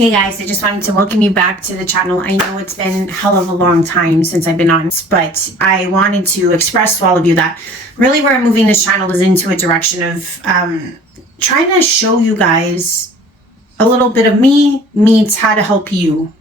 Hey guys, I just wanted to welcome you back to the channel. I know it's been a hell of a long time since I've been on, but I wanted to express to all of you that really where I'm moving this channel is into a direction of trying to show you guys a little bit of me meets how to help you,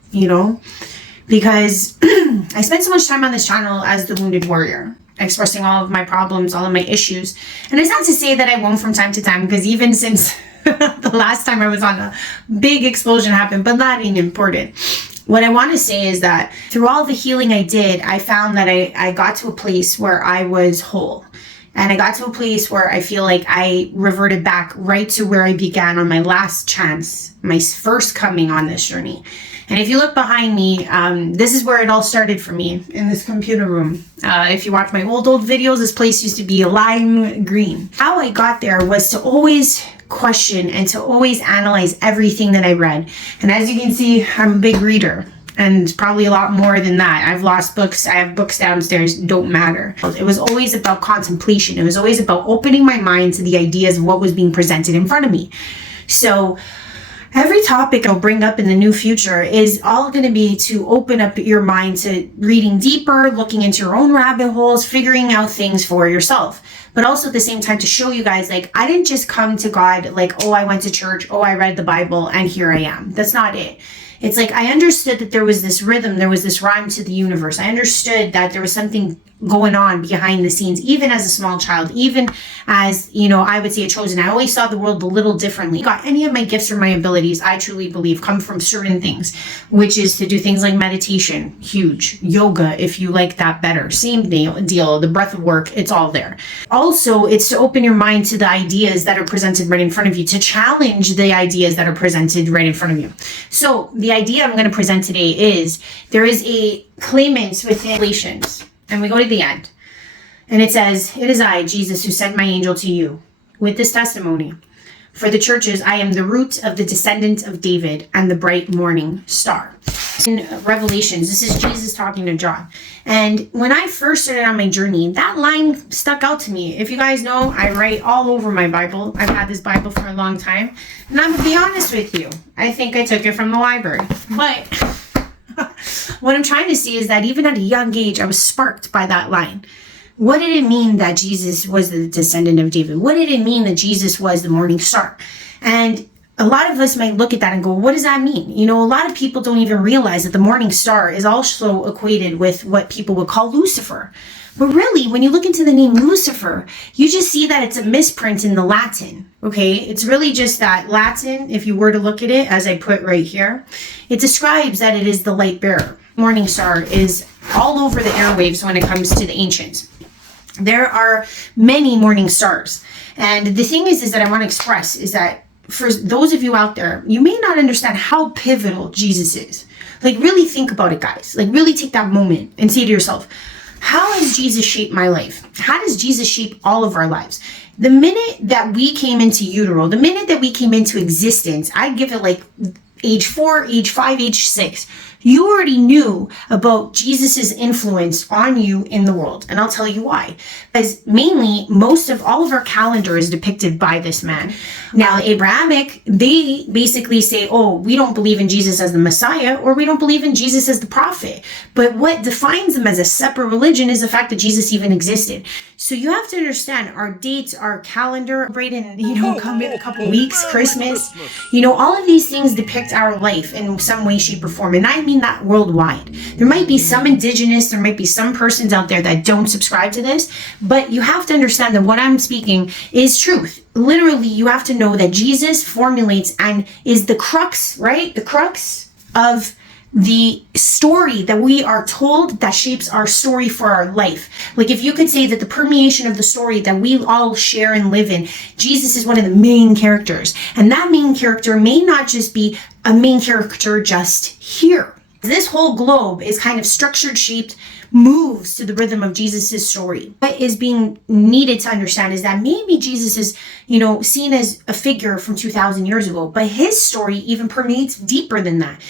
because I spent so much time on this channel as the wounded warrior, expressing all of my problems, all of my issues. And it's not to say that I won't from time to time, because even since the last time I was on, a big explosion happened, but that ain't important. What I want to say is that through all the healing I did, I found that I got to a place where I was whole. And I got to a place where I feel like I reverted back right to where I began on my last chance, my first coming on this journey. And if you look behind me, this is where it all started for me, in this computer room. If you watch my old videos, this place used to be lime green. How I got there was to always question and to always analyze everything that I read. And as you can see, I'm a big reader, and probably a lot more than that. I've lost books. I have books downstairs, don't matter. It was always about contemplation. It was always about opening my mind to the ideas of what was being presented in front of me. So every topic I'll bring up in the new future is all going to be to open up your mind to reading deeper, looking into your own rabbit holes, figuring out things for yourself. But also at the same time to show you guys, like, I didn't just come to God like, oh, I went to church, oh, I read the Bible, and here I am. That's not it. It's like I understood that there was this rhythm, there was this rhyme to the universe. I understood that there was something going on behind the scenes, even as a small child, even as, I would say a chosen. I always saw the world a little differently. Got any of my gifts or my abilities, I truly believe, come from certain things, which is to do things like meditation, huge, yoga, if you like that better, same deal, the breath of work, it's all there. Also, it's to open your mind to the ideas that are presented right in front of you, to challenge the ideas that are presented right in front of you. So the idea I'm going to present today is there is a claimant within Galatians. And we go to the end. And it says, "It is I, Jesus, who sent my angel to you with this testimony. For the churches, I am the root of the descendant of David and the bright morning star." In Revelations, this is Jesus talking to John. And when I first started on my journey, that line stuck out to me. If you guys know, I write all over my Bible. I've had this Bible for a long time. And I'm going to be honest with you. I think I took it from the library. But what I'm trying to say is that even at a young age, I was sparked by that line. What did it mean that Jesus was the descendant of David? What did it mean that Jesus was the morning star? And a lot of us might look at that and go, what does that mean? A lot of people don't even realize that the morning star is also equated with what people would call Lucifer. But really, when you look into the name Lucifer, you just see that it's a misprint in the Latin, okay? It's really just that Latin, if you were to look at it, as I put right here, it describes that it is the light bearer. Morning star is all over the airwaves when it comes to the ancients. There are many morning stars. And the thing is that I want to express is that for those of you out there, you may not understand how pivotal Jesus is. Like, really think about it, guys. Like, really take that moment and say to yourself, how has Jesus shaped my life? How does Jesus shape all of our lives? The minute that we came into utero, the minute that we came into existence, I'd give it like age 4, age 5, age 6. You already knew about Jesus's influence on you in the world. And I'll tell you why. Because mainly, most of all of our calendar is depicted by this man. Now, Abrahamic, they basically say, oh, we don't believe in Jesus as the Messiah, or we don't believe in Jesus as the prophet. But what defines them as a separate religion is the fact that Jesus even existed. So you have to understand our dates, our calendar, right in, come in a couple weeks, Christmas, all of these things depict our life in some way, shape, or form. And I mean that worldwide. There might be some indigenous, there might be some persons out there that don't subscribe to this, but you have to understand that what I'm speaking is truth. Literally, you have to know that Jesus formulates and is the crux, right? The crux of the story that we are told that shapes our story for our life. Like, if you could say that the permeation of the story that we all share and live in, Jesus is one of the main characters. And that main character may not just be a main character just here. This whole globe is kind of structured, shaped moves to the rhythm of Jesus's story. What is being needed to understand is that maybe Jesus is, seen as a figure from 2,000 years ago, but his story even permeates deeper than that,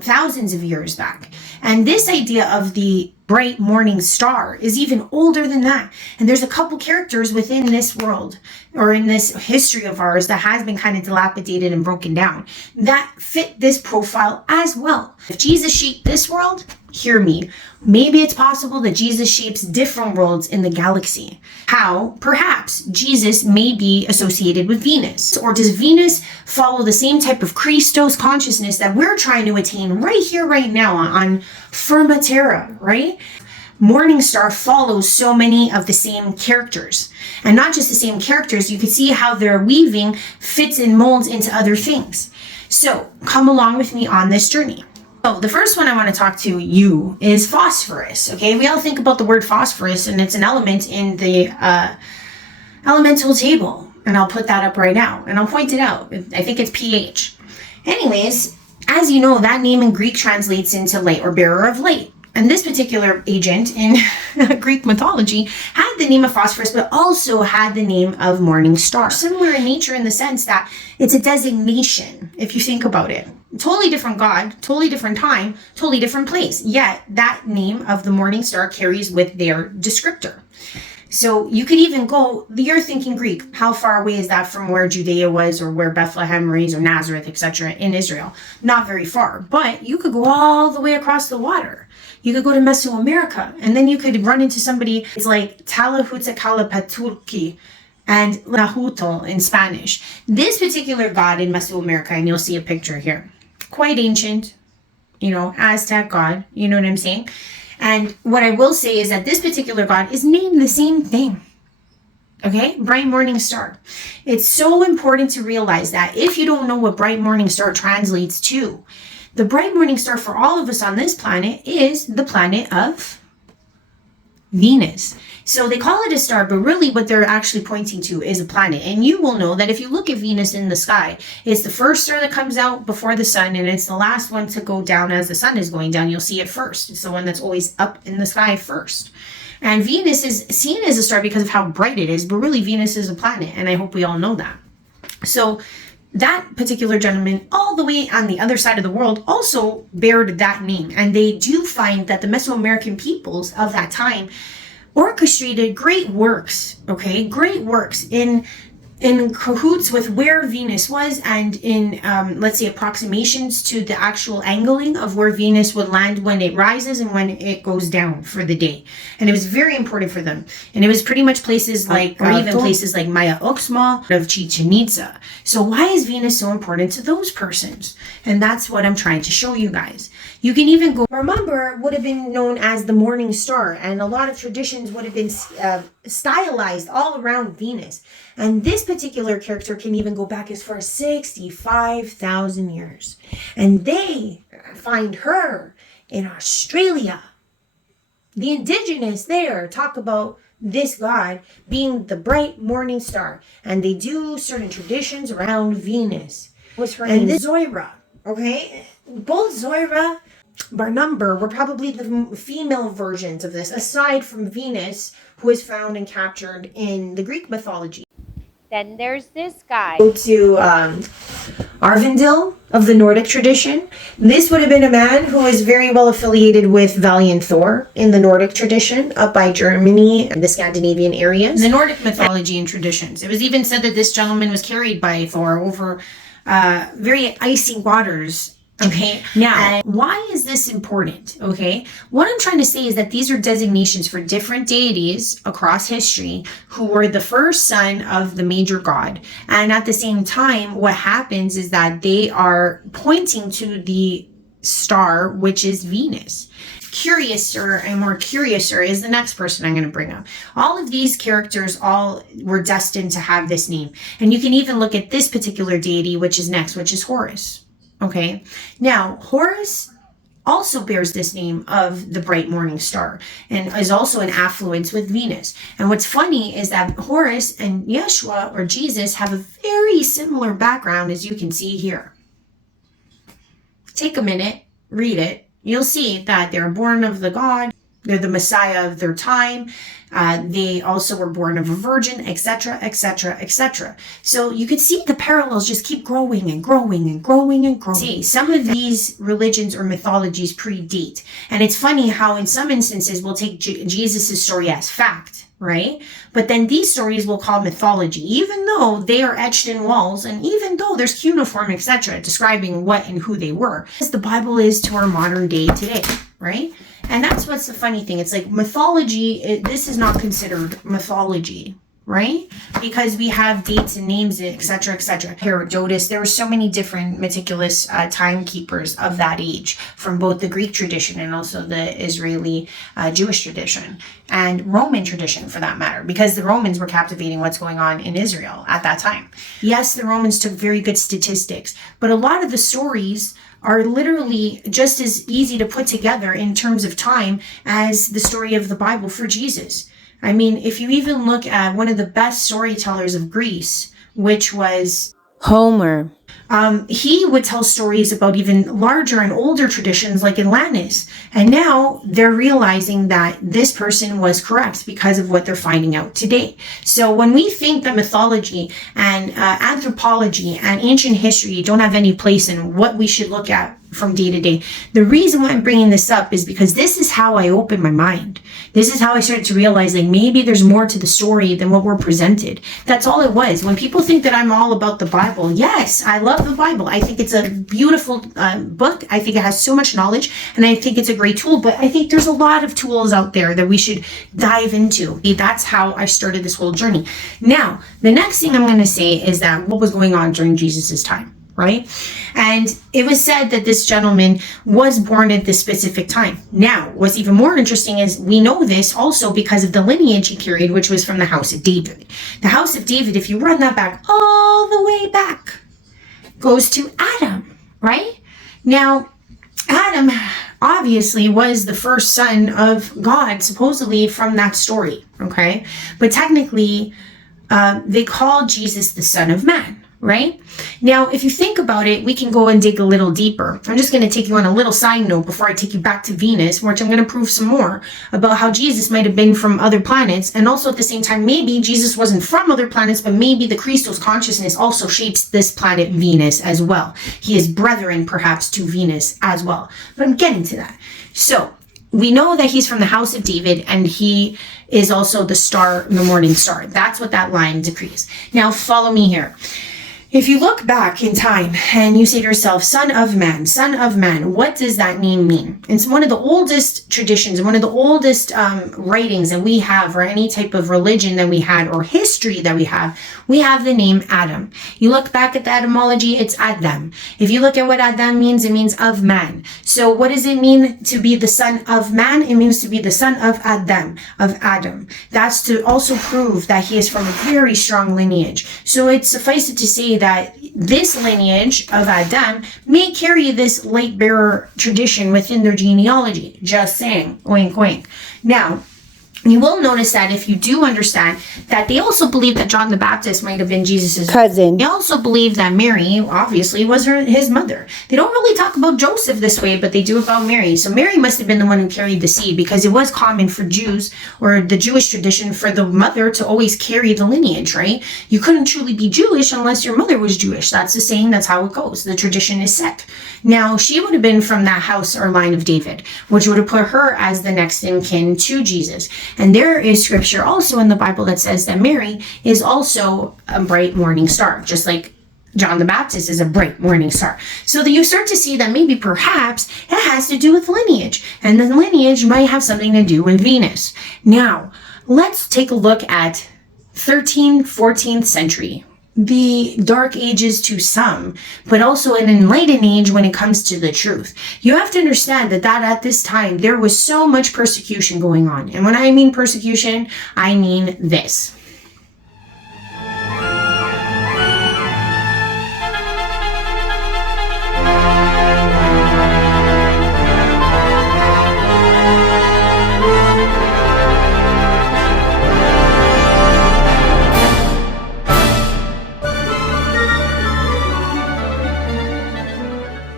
thousands of years back. And this idea of the bright morning star is even older than that. And there's a couple characters within this world or in this history of ours that has been kind of dilapidated and broken down that fit this profile as well. If Jesus shaped this world, hear me, maybe it's possible that Jesus shapes different worlds in the galaxy. How? Perhaps Jesus may be associated with Venus. Or does Venus follow the same type of Christos consciousness that we're trying to attain right here, right now on Firma Terra, right? Morningstar follows so many of the same characters. And not just the same characters, you can see how their weaving fits and molds into other things. So come along with me on this journey. So the first one I want to talk to you is phosphorus. Okay, we all think about the word phosphorus and it's an element in the elemental table. And I'll put that up right now and I'll point it out. I think it's pH. Anyways, as you know, that name in Greek translates into light or bearer of light. And this particular agent in Greek mythology had the name of phosphorus, but also had the name of morning star. Similar in nature in the sense that it's a designation, if you think about it. Totally different God, totally different time, totally different place. Yet that name of the morning star carries with their descriptor. So you could even go, you're thinking Greek. How far away is that from where Judea was or where Bethlehem is or Nazareth, etc. in Israel? Not very far, but you could go all the way across the water. You could go to Mesoamerica and then you could run into somebody. It's like Talahutzecalapatulki and Nahuatl in Spanish. This particular god in Mesoamerica, and you'll see a picture here, quite ancient, Aztec god, you know what I'm saying? And what I will say is that this particular god is named the same thing. Okay, bright morning star. It's so important to realize that if you don't know what bright morning star translates to, the bright morning star for all of us on this planet is the planet of Venus. So they call it a star, but really what they're actually pointing to is a planet. And you will know that if you look at Venus in the sky, it's the first star that comes out before the sun, and it's the last one to go down as the sun is going down. You'll see it first. It's the one that's always up in the sky first. And Venus is seen as a star because of how bright it is, but really Venus is a planet, and I hope we all know that. So that particular gentleman, all the way on the other side of the world, also bared that name. And they do find that the Mesoamerican peoples of that time orchestrated great works, great works in cahoots with where Venus was and in, let's say, approximations to the actual angling of where Venus would land when it rises and when it goes down for the day. And it was very important for them. And it was pretty much places like, or even places like Maya Oxma of Chichen Itza. So why is Venus so important to those persons? And that's what I'm trying to show you guys. You can even go, remember, would have been known as the morning star, and a lot of traditions would have been stylized all around Venus. And this particular character can even go back as far as 65,000 years. And they find her in Australia. The indigenous there talk about this god being the bright morning star. And they do certain traditions around Venus. What's her name? This Zoira, okay? Both Zoira Barnumber were probably the female versions of this, aside from Venus, who is found and captured in the Greek mythology. Then there's this guy. Go to Arvindil of the Nordic tradition. This would have been a man who is very well affiliated with valiant Thor in the Nordic tradition, up by Germany and the Scandinavian areas. The Nordic mythology and traditions. It was even said that this gentleman was carried by Thor over very icy waters. Okay, now, why is this important? Okay, what I'm trying to say is that these are designations for different deities across history who were the first son of the major god. And at the same time, what happens is that they are pointing to the star, which is Venus. Curiouser and more curiouser is the next person I'm going to bring up. All of these characters all were destined to have this name. And you can even look at this particular deity, which is next, which is Horus. Okay, now Horus also bears this name of the bright morning star and is also an affluence with Venus. And what's funny is that Horus and Yeshua or Jesus have a very similar background, as you can see here. Take a minute, read it. You'll see that they're born of the god They're the Messiah of their time. They also were born of a virgin, etc., etc., etc. So you could see the parallels just keep growing and growing and growing and growing. See, some of these religions or mythologies predate. And it's funny how in some instances we'll take Jesus' story as fact, right? But then these stories we'll call mythology, even though they are etched in walls and even though there's cuneiform, etc., describing what and who they were, as the Bible is to our modern day today, right? And that's what's the funny thing. It's like mythology, this is not considered mythology, right? Because we have dates and names, etc., etc. Herodotus, there were so many different meticulous timekeepers of that age from both the Greek tradition and also the Israeli Jewish tradition and Roman tradition for that matter, because the Romans were captivating what's going on in Israel at that time. Yes, the Romans took very good statistics, but a lot of the stories are literally just as easy to put together in terms of time as the story of the Bible for Jesus. I mean, if you even look at one of the best storytellers of Greece, which was Homer, he would tell stories about even larger and older traditions like Atlantis. And now they're realizing that this person was correct because of what they're finding out today. So when we think that mythology and anthropology and ancient history don't have any place in what we should look at from day to day, the reason why I'm bringing this up is because this is how I opened my mind. This is how I started to realize like maybe there's more to the story than what we're presented. That's all it was. When people think that I'm all about the Bible, yes, I love the Bible. I think it's a beautiful book. I think it has so much knowledge and I think it's a great tool, but I think there's a lot of tools out there that we should dive into. That's how I started this whole journey. Now, the next thing I'm going to say is that what was going on during Jesus's time, right? And it was said that this gentleman was born at this specific time. Now, what's even more interesting is we know this also because of the lineage he carried, which was from the house of David. The house of David, if you run that back all the way back, goes to Adam, right? Now, Adam obviously was the first son of God, supposedly from that story, okay? But technically, they call Jesus the Son of Man, right? Now, if you think about it, we can go and dig a little deeper. I'm just going to take you on a little side note before I take you back to Venus, which I'm going to prove some more about how Jesus might have been from other planets. And also at the same time, maybe Jesus wasn't from other planets, but maybe the Christos consciousness also shapes this planet Venus as well. He is brethren perhaps to Venus as well. But I'm getting to that. So we know that he's from the house of David and he is also the star, the morning star. That's what that line decrees. Now follow me here. If you look back in time and you say to yourself, son of man, what does that name mean? It's one of the oldest traditions and one of the oldest writings that we have, or any type of religion that we had or history that we have the name Adam. You look back at the etymology, it's Adam. If you look at what Adam means, it means of man. So what does it mean to be the son of man? It means to be the son of Adam, of Adam. That's to also prove that he is from a very strong lineage. So it's suffice it to say that this lineage of Adam may carry this light bearer tradition within their genealogy. Just saying, wink, wink. Now, you will notice that if you do understand that they also believe that John the Baptist might have been Jesus' cousin. They also believe that Mary obviously was his mother. They don't really talk about Joseph this way, but they do about Mary. So Mary must have been the one who carried the seed, because it was common for Jews or the Jewish tradition for the mother to always carry the lineage, right? You couldn't truly be Jewish unless your mother was Jewish. That's the saying. That's how it goes. The tradition is set. Now, she would have been from that house or line of David, which would have put her as the next in kin to Jesus. And there is scripture also in the Bible that says that Mary is also a bright morning star, just like John the Baptist is a bright morning star. So that you start to see that maybe perhaps it has to do with lineage, and the lineage might have something to do with Venus. Now, let's take a look at 13th, 14th century. The dark ages to some, but also an enlightened age when it comes to the truth. You have to understand that at this time, there was so much persecution going on. And when I mean persecution, I mean this.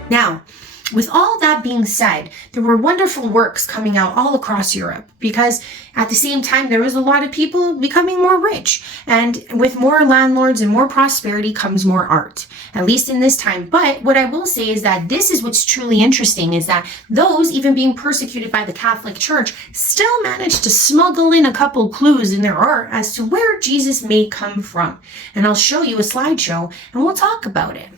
Now, with all that being said, there were wonderful works coming out all across Europe because at the same time, there was a lot of people becoming more rich. And with more landlords and more prosperity comes more art, at least in this time. But what I will say is that this is what's truly interesting, is that those even being persecuted by the Catholic Church still managed to smuggle in a couple clues in their art as to where Jesus may come from. And I'll show you a slideshow and we'll talk about it.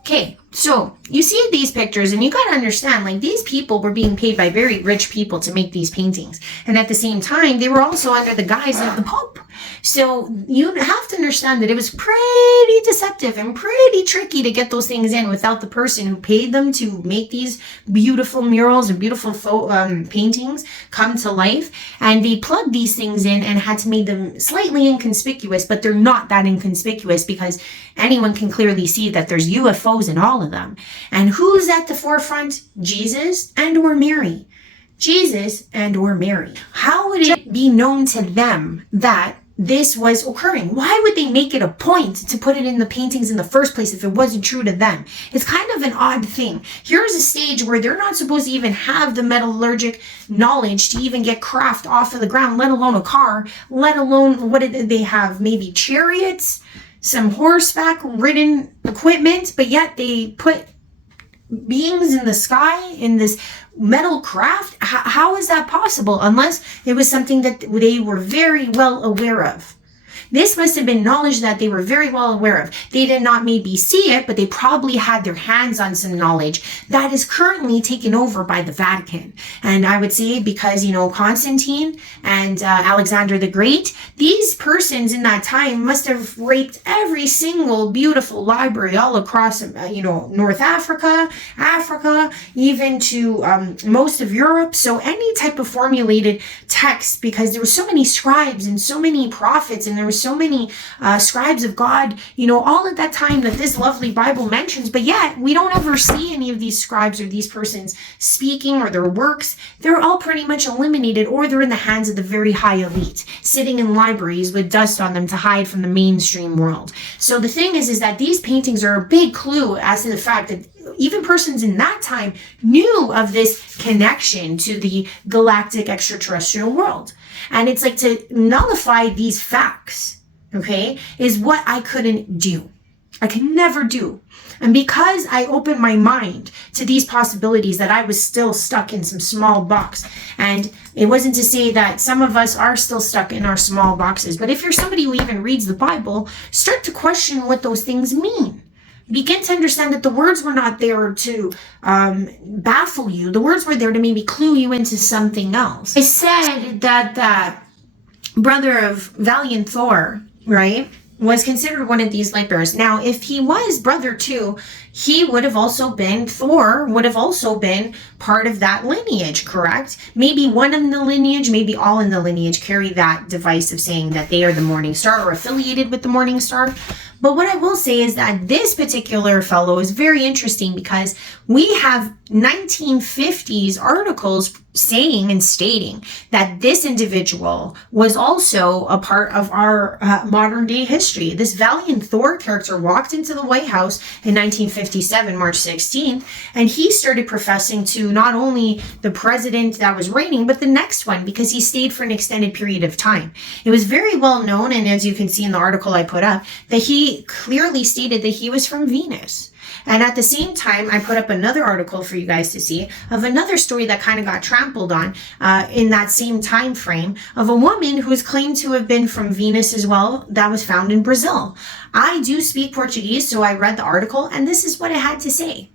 Okay, so you see these pictures and you got to understand, like, these people were being paid by very rich people to make these paintings. And at the same time, they were also under the guise of the Pope. So you have to understand that it was pretty deceptive and pretty tricky to get those things in without the person who paid them to make these beautiful murals and beautiful paintings come to life. And they plugged these things in and had to make them slightly inconspicuous, but they're not that inconspicuous because anyone can clearly see that there's UFOs in all of them. And who's at the forefront? Jesus and or Mary. Jesus and or Mary. How would it be known to them that this was occurring? Why would they make it a point to put it in the paintings in the first place if it wasn't true to them? It's kind of an odd thing. Here's a stage where they're not supposed to even have the metallurgic knowledge to even get craft off of the ground, let alone a car, let alone, what did they have? Maybe chariots, some horseback ridden equipment, but yet they put beings in the sky in this metal craft. How is that possible? Unless it was something that they were very well aware of. This must have been knowledge that they were very well aware of. They did not maybe see it, but they probably had their hands on some knowledge that is currently taken over by the Vatican. And I would say because, Constantine and Alexander the Great, these persons in that time must have raped every single beautiful library all across, North Africa, even to most of Europe. So any type of formulated text, because there were so many scribes and so many prophets, and there was so many scribes of God, all at that time that this lovely Bible mentions, but yet we don't ever see any of these scribes or these persons speaking or their works. They're all pretty much eliminated, or they're in the hands of the very high elite, sitting in libraries with dust on them to hide from the mainstream world. So the thing is that these paintings are a big clue as to the fact that even persons in that time knew of this connection to the galactic extraterrestrial world. And it's like, to nullify these facts, okay, is what I couldn't do. I could never do. And because I opened my mind to these possibilities, that I was still stuck in some small box. And it wasn't to say that some of us are still stuck in our small boxes, but if you're somebody who even reads the Bible, start to question what those things mean. Begin to understand that the words were not there to baffle you. The words were there to maybe clue you into something else. I said that that brother of valiant Thor, right, was considered one of these light bearers. Now, if he was brother too, he would have also been, Thor would have also been part of that lineage, correct? Maybe one in the lineage, maybe all in the lineage carry that device of saying that they are the Morningstar or affiliated with the Morningstar. But what I will say is that this particular fellow is very interesting because we have 1950s articles saying and stating that this individual was also a part of our modern day history. This valiant Thor character walked into the White House in 1957, March 16th, and he started professing to not only the president that was reigning, but the next one, because he stayed for an extended period of time. It was very well known, and as you can see in the article I put up, that he clearly stated that he was from Venus. And at the same time, I put up another article for you guys to see of another story that kind of got trampled on in that same time frame, of a woman who is claimed to have been from Venus as well, that was found in Brazil. I do speak Portuguese, so I read the article, and this is what it had to say.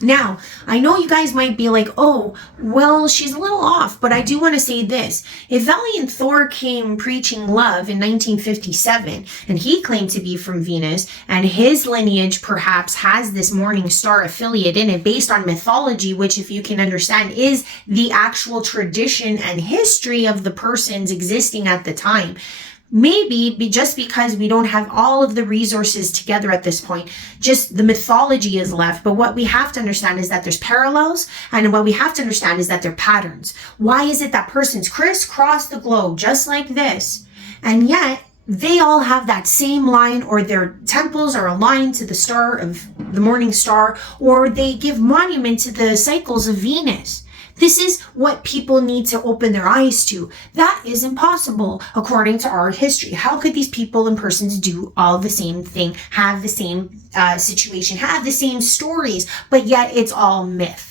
Now, I know you guys might be like, oh, well, she's a little off, but I do want to say this. If Valiant Thor came preaching love in 1957, and he claimed to be from Venus, and his lineage perhaps has this Morningstar affiliate in it based on mythology, which, if you can understand, is the actual tradition and history of the persons existing at the time, Maybe just because we don't have all of the resources together at this point, just the mythology is left. But what we have to understand is that there's parallels, and what we have to understand is that they're patterns. Why is it that persons crisscross the globe just like this, and yet they all have that same line, or their temples are aligned to the star of the morning star, or they give monument to the cycles of Venus? This is what people need to open their eyes to. That is impossible according to our history. How could these people and persons do all the same thing, have the same situation, have the same stories, but yet it's all myth?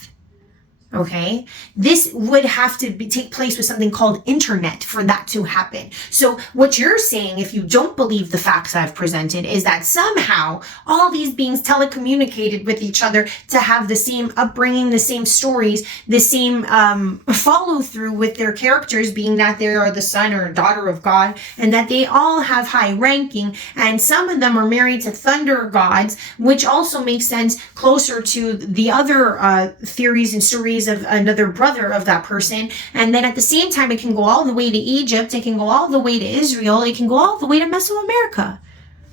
Okay, this would have to take place with something called internet for that to happen. So what you're saying, if you don't believe the facts I've presented, is that somehow all these beings telecommunicated with each other to have the same upbringing, the same stories, the same follow through with their characters, being that they are the son or daughter of God, and that they all have high ranking, and some of them are married to thunder gods, which also makes sense closer to the other theories and stories of another brother of that person. And then at the same time, it can go all the way to Egypt, it can go all the way to Israel, it can go all the way to Mesoamerica.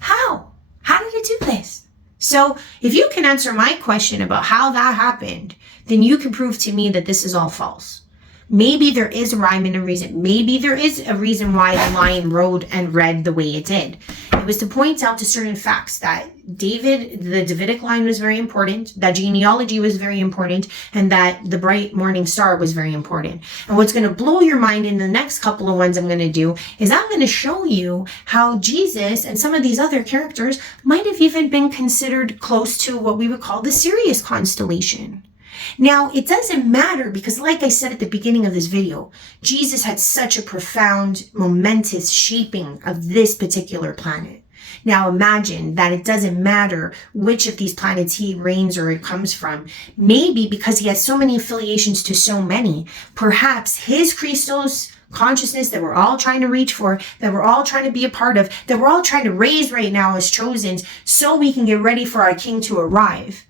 How did it do this? So if you can answer my question about how that happened, then you can prove to me that this is all false. Maybe there is a rhyme and a reason. Maybe there is a reason why the lion rode and read the way it did. It was to point out to certain facts that the Davidic line was very important, that genealogy was very important, and that the bright morning star was very important. And what's going to blow your mind in the next couple of ones I'm going to do is I'm going to show you how Jesus and some of these other characters might have even been considered close to what we would call the Sirius constellation. Now, it doesn't matter because, like I said at the beginning of this video, Jesus had such a profound, momentous shaping of this particular planet. Now, imagine that it doesn't matter which of these planets he reigns or it comes from. Maybe because he has so many affiliations to so many, perhaps his Christos consciousness that we're all trying to reach for, that we're all trying to be a part of, that we're all trying to raise right now as chosen so we can get ready for our king to arrive,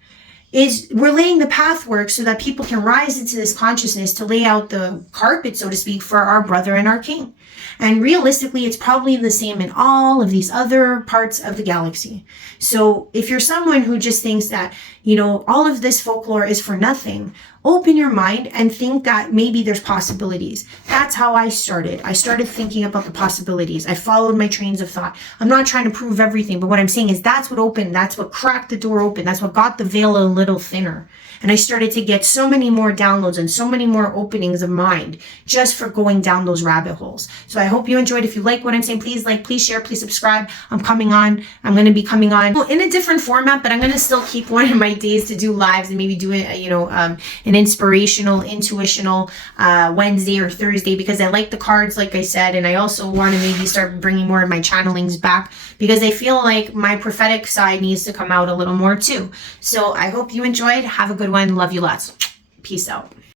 is we're laying the pathwork so that people can rise into this consciousness to lay out the carpet, so to speak, for our brother and our king. And realistically, it's probably the same in all of these other parts of the galaxy. So if you're someone who just thinks that, all of this folklore is for nothing, open your mind and think that maybe there's possibilities. That's how I started. I started thinking about the possibilities. I followed my trains of thought. I'm not trying to prove everything, but what I'm saying is that's what cracked the door open. That's what got the veil a little thinner. And I started to get so many more downloads and so many more openings of mind just for going down those rabbit holes. So I hope you enjoyed. If you like what I'm saying, please like, please share, please subscribe. I'm going to be coming on in a different format, but I'm going to still keep one of my days to do lives and maybe do an inspirational, intuitional Wednesday or Thursday, because I like the cards, like I said, and I also want to maybe start bringing more of my channelings back because I feel like my prophetic side needs to come out a little more too. So I hope you enjoyed. Have a good one. Love you lots. Peace out.